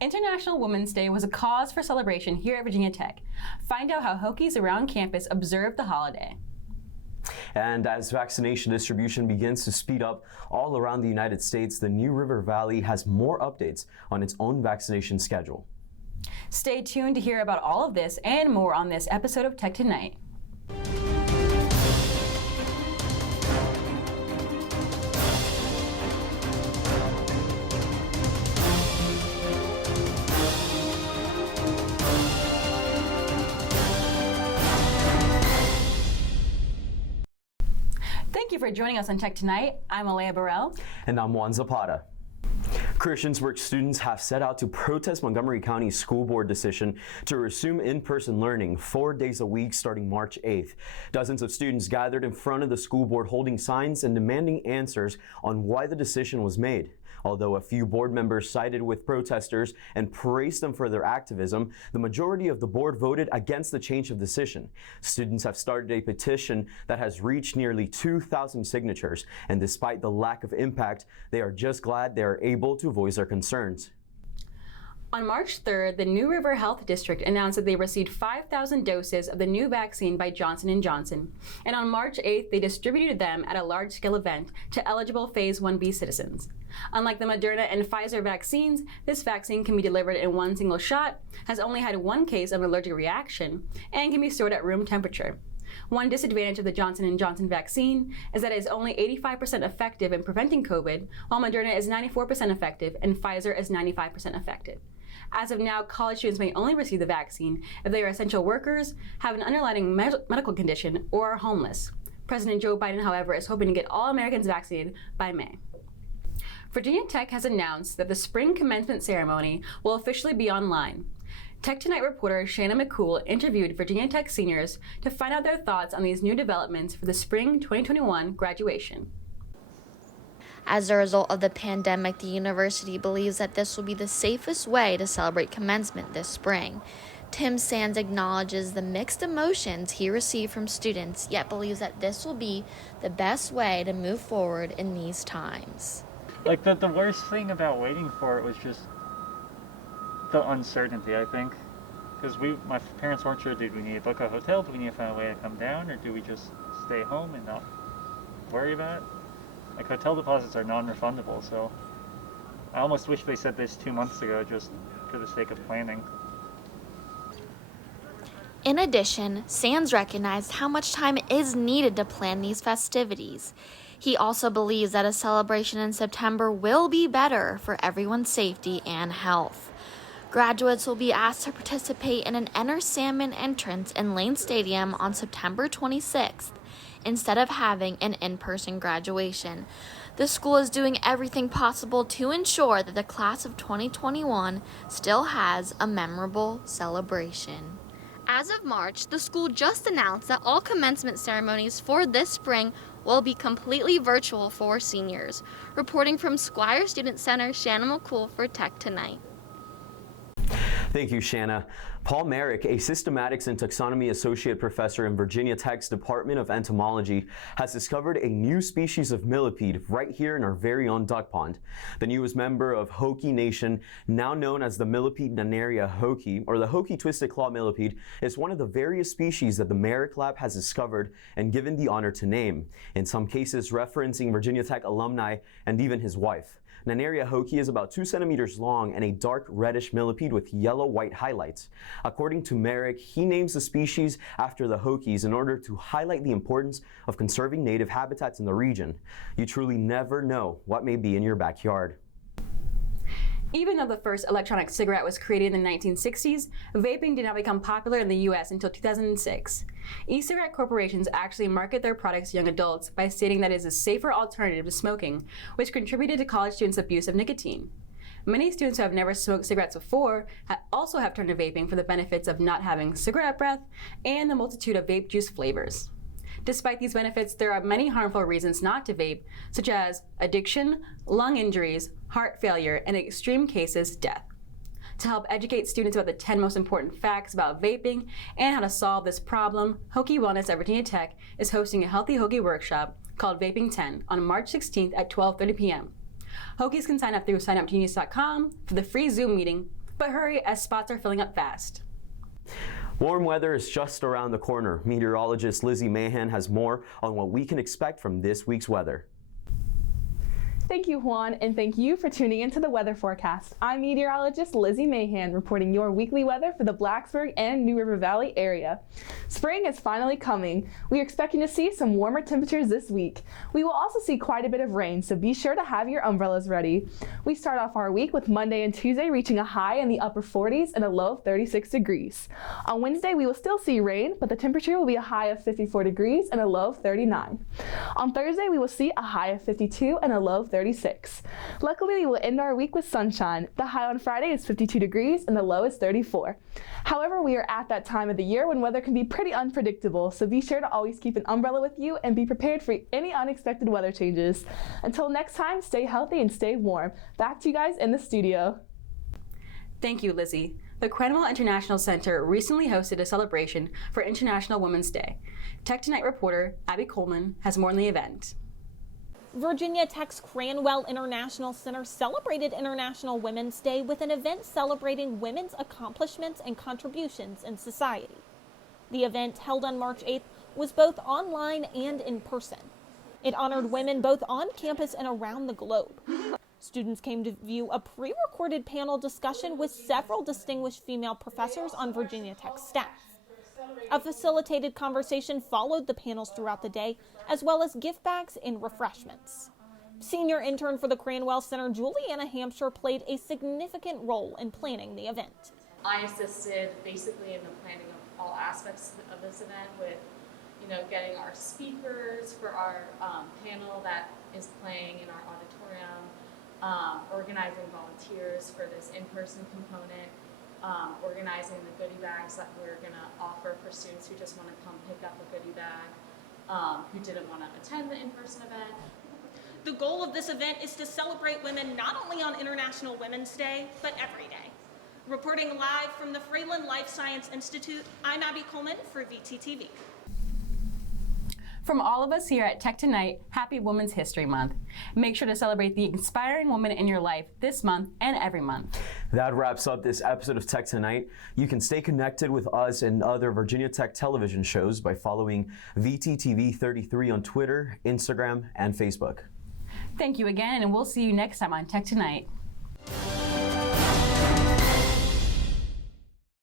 International Women's Day was a cause for celebration here at Virginia Tech. Find out how Hokies around campus observed the holiday. And as vaccination distribution begins to speed up all around the United States, the New River Valley has more updates on its own vaccination schedule. Stay tuned to hear about all of this and more on this episode of Tech Tonight. Thank you for joining us on Tech Tonight. I'm Alea Burrell. And I'm Juan Zapata. Christiansburg students have set out to protest Montgomery County School Board decision to resume in-person learning 4 days a week starting March 8th. Dozens of students gathered in front of the school board holding signs and demanding answers on why the decision was made. Although a few board members sided with protesters and praised them for their activism, the majority of the board voted against the change of decision. Students have started a petition that has reached nearly 2,000 signatures, and despite the lack of impact, they are just glad they are able to voice their concerns. On March 3rd, the New River Health District announced that they received 5,000 doses of the new vaccine by Johnson & Johnson. And on March 8th, they distributed them at a large-scale event to eligible Phase 1B citizens. Unlike the Moderna and Pfizer vaccines, this vaccine can be delivered in one single shot, has only had one case of an allergic reaction, and can be stored at room temperature. One disadvantage of the Johnson & Johnson vaccine is that it is only 85% effective in preventing COVID, while Moderna is 94% effective and Pfizer is 95% effective. As of now, college students may only receive the vaccine if they are essential workers, have an underlying medical condition, or are homeless. President Joe Biden, however, is hoping to get all Americans vaccinated by May. Virginia Tech has announced that the spring commencement ceremony will officially be online. Tech Tonight reporter Shanna McCool interviewed Virginia Tech seniors to find out their thoughts on these new developments for the spring 2021 graduation. As a result of the pandemic, the university believes that this will be the safest way to celebrate commencement this spring. Tim Sands acknowledges the mixed emotions he received from students, yet believes that this will be the best way to move forward in these times. Like the worst thing about waiting for it was just the uncertainty, I think. Because my parents weren't sure, did we need to book a hotel, do we need to find a way to come down, or do we just stay home and not worry about it? Like, hotel deposits are non-refundable, so I almost wish they said this 2 months ago just for the sake of planning. In addition, Sands recognized how much time is needed to plan these festivities. He also believes that a celebration in September will be better for everyone's safety and health. Graduates will be asked to participate in an Enter Salmon entrance in Lane Stadium on September 26th. Instead of having an in-person graduation. The school is doing everything possible to ensure that the class of 2021 still has a memorable celebration. As of March, the school just announced that all commencement ceremonies for this spring will be completely virtual for seniors. Reporting from Squire Student Center, Shanna McCool for Tech Tonight. Thank you, Shanna. Paul Merrick, a systematics and taxonomy associate professor in Virginia Tech's Department of Entomology, has discovered a new species of millipede right here in our very own duck pond. The newest member of Hokie Nation, now known as the millipede Nannaria hokie, or the Hokie twisted claw millipede, is one of the various species that the Merrick Lab has discovered and given the honor to name, in some cases referencing Virginia Tech alumni and even his wife. Nannaria hokie is about 2 centimeters long and a dark reddish millipede with yellow-white highlights. According to Merrick, he names the species after the Hokies in order to highlight the importance of conserving native habitats in the region. You truly never know what may be in your backyard. Even though the first electronic cigarette was created in the 1960s, vaping did not become popular in the US until 2006. E-cigarette corporations actually market their products to young adults by stating that it is a safer alternative to smoking, which contributed to college students' abuse of nicotine. Many students who have never smoked cigarettes before also have turned to vaping for the benefits of not having cigarette breath and the multitude of vape juice flavors. Despite these benefits, there are many harmful reasons not to vape, such as addiction, lung injuries, heart failure, and in extreme cases, death. To help educate students about the 10 most important facts about vaping and how to solve this problem, Hokie Wellness at Virginia Tech is hosting a Healthy Hokie workshop called Vaping 10 on March 16th at 12:30 p.m. Hokies can sign up through signupgenius.com for the free Zoom meeting But hurry, as spots are filling up fast. Warm weather is just around the corner. Meteorologist Lizzie Mahan has more on what we can expect from this week's weather. Thank you, Juan, and thank you for tuning into the weather forecast. I'm meteorologist Lizzie Mahan reporting your weekly weather for the Blacksburg and New River Valley area. Spring is finally coming. We are expecting to see some warmer temperatures this week. We will also see quite a bit of rain, so be sure to have your umbrellas ready. We start off our week with Monday and Tuesday reaching a high in the upper 40s and a low of 36 degrees. On Wednesday, we will still see rain, but the temperature will be a high of 54 degrees and a low of 39. On Thursday, we will see a high of 52 and a low of 36. Luckily, we will end our week with sunshine. The high on Friday is 52 degrees and the low is 34. However, we are at that time of the year when weather can be pretty unpredictable, so be sure to always keep an umbrella with you and be prepared for any unexpected weather changes. Until next time, stay healthy and stay warm. Back to you guys in the studio. Thank you, Lizzie. The Cranwell International Center recently hosted a celebration for International Women's Day. Tech Tonight reporter Abby Coleman has more on the event. Virginia Tech's Cranwell International Center celebrated International Women's Day with an event celebrating women's accomplishments and contributions in society. The event, held on March 8th, was both online and in person. It honored women both on campus and around the globe. Students came to view a pre-recorded panel discussion with several distinguished female professors on Virginia Tech staff. A facilitated conversation followed the panels throughout the day, as well as gift bags and refreshments. Senior intern for the Cranwell Center, Juliana Hampshire, played a significant role in planning the event. I assisted basically in the planning of all aspects of this event with, getting our speakers for our panel that is playing in our auditorium, organizing volunteers for this in-person component, organizing the goodie bags that we're going to offer for students who just want to come pick up a goodie bag, who didn't want to attend the in-person event. The goal of this event is to celebrate women not only on International Women's Day, but every day. Reporting live from the Freeland Life Science Institute, I'm Abby Coleman for VTTV. From all of us here at Tech Tonight, happy Women's History Month. Make sure to celebrate the inspiring woman in your life this month and every month. That wraps up this episode of Tech Tonight. You can stay connected with us and other Virginia Tech television shows by following VTTV 33 on Twitter, Instagram, and Facebook. Thank you again, and we'll see you next time on Tech Tonight.